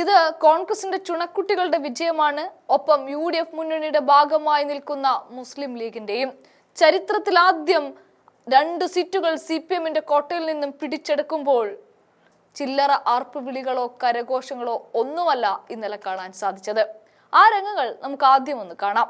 ഇത് കോൺഗ്രസിന്റെ ചുണക്കുട്ടികളുടെ വിജയമാണ്. ഒപ്പം യു ഡി എഫ് മുന്നണിയുടെ ഭാഗമായി നിൽക്കുന്ന മുസ്ലിം ലീഗിന്റെയും ചരിത്രത്തിലാദ്യം രണ്ട് സീറ്റുകൾ സി പി എമ്മിന്റെ കോട്ടയിൽ നിന്നും പിടിച്ചെടുക്കുമ്പോൾ ചില്ലറ ആർപ്പുവിളികളോ കരഘോഷങ്ങളോ ഒന്നുമല്ല ഇന്നലെ കാണാൻ സാധിച്ചത്. ആ രംഗങ്ങൾ നമുക്ക് ആദ്യം ഒന്ന് കാണാം.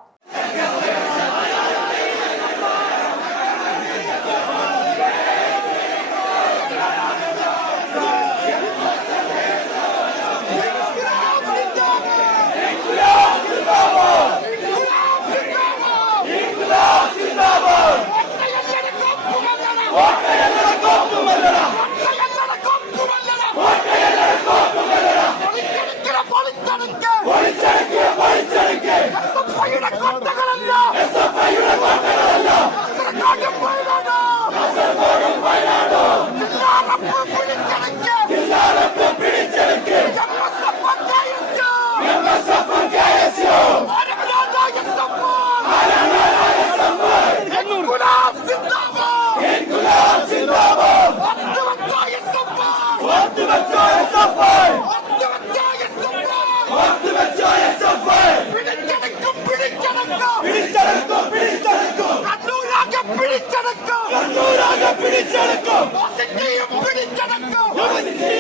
What? പിടിച്ചടക്കും. പിടിച്ചടക്കും. പറയുന്നേ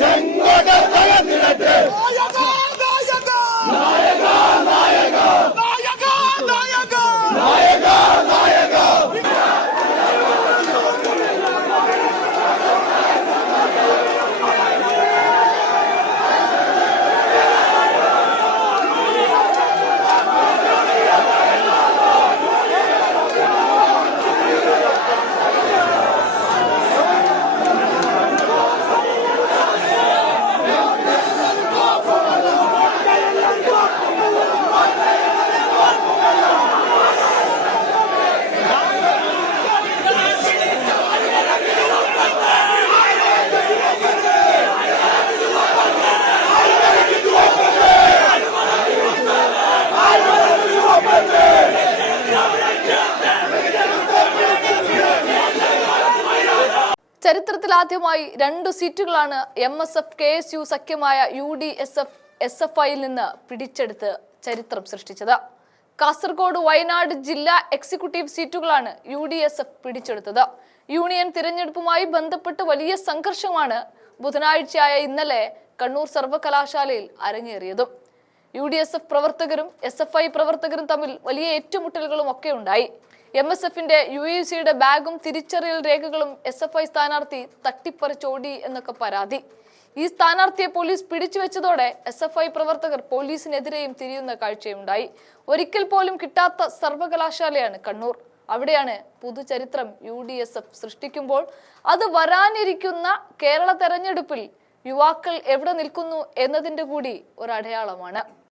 ചെങ്കോട്ട തകർന്നിടട്ടെ ചരിത്രത്തിൽ ആദ്യമായി രണ്ടു സീറ്റുകളാണ് M S F K S U സഖ്യമായ U D S F S F ഐയിൽ നിന്ന് പിടിച്ചെടുത്ത് ചരിത്രം സൃഷ്ടിച്ചത്. കാസർഗോഡ് വയനാട് ജില്ലാ എക്സിക്യൂട്ടീവ് സീറ്റുകളാണ് യു ഡി എസ് എഫ് പിടിച്ചെടുത്തത്. യൂണിയൻ തിരഞ്ഞെടുപ്പുമായി ബന്ധപ്പെട്ട് വലിയ സംഘർഷമാണ് ബുധനാഴ്ചയായ ഇന്നലെ കണ്ണൂർ സർവകലാശാലയിൽ അരങ്ങേറിയതും. യു ഡി എസ് എഫ് പ്രവർത്തകരും എസ് എഫ് ഐ പ്രവർത്തകരും തമ്മിൽ വലിയ ഏറ്റുമുട്ടലുകളും ഒക്കെ ഉണ്ടായി. എം എസ് എഫിന്റെ യു എ സിയുടെ ബാഗും തിരിച്ചറിയൽ രേഖകളും എസ് എഫ് ഐ സ്ഥാനാർത്ഥി തട്ടിപ്പറിച്ചോടി എന്നൊക്കെ പരാതി. ഈ സ്ഥാനാർത്ഥിയെ പോലീസ് പിടിച്ചു വെച്ചതോടെ എസ് എഫ് ഐ പ്രവർത്തകർ പോലീസിനെതിരെയും തിരിയുന്ന കാഴ്ചയുണ്ടായി. ഒരിക്കൽ പോലും കിട്ടാത്ത സർവകലാശാലയാണ് കണ്ണൂർ. അവിടെയാണ് പുതുചരിത്രം യു ഡി എസ് എഫ് സൃഷ്ടിക്കുമ്പോൾ അത് വരാനിരിക്കുന്ന കേരള തെരഞ്ഞെടുപ്പിൽ യുവാക്കൾ എവിടെ നിൽക്കുന്നു എന്നതിന്റെ കൂടി ഒരടയാളമാണ്.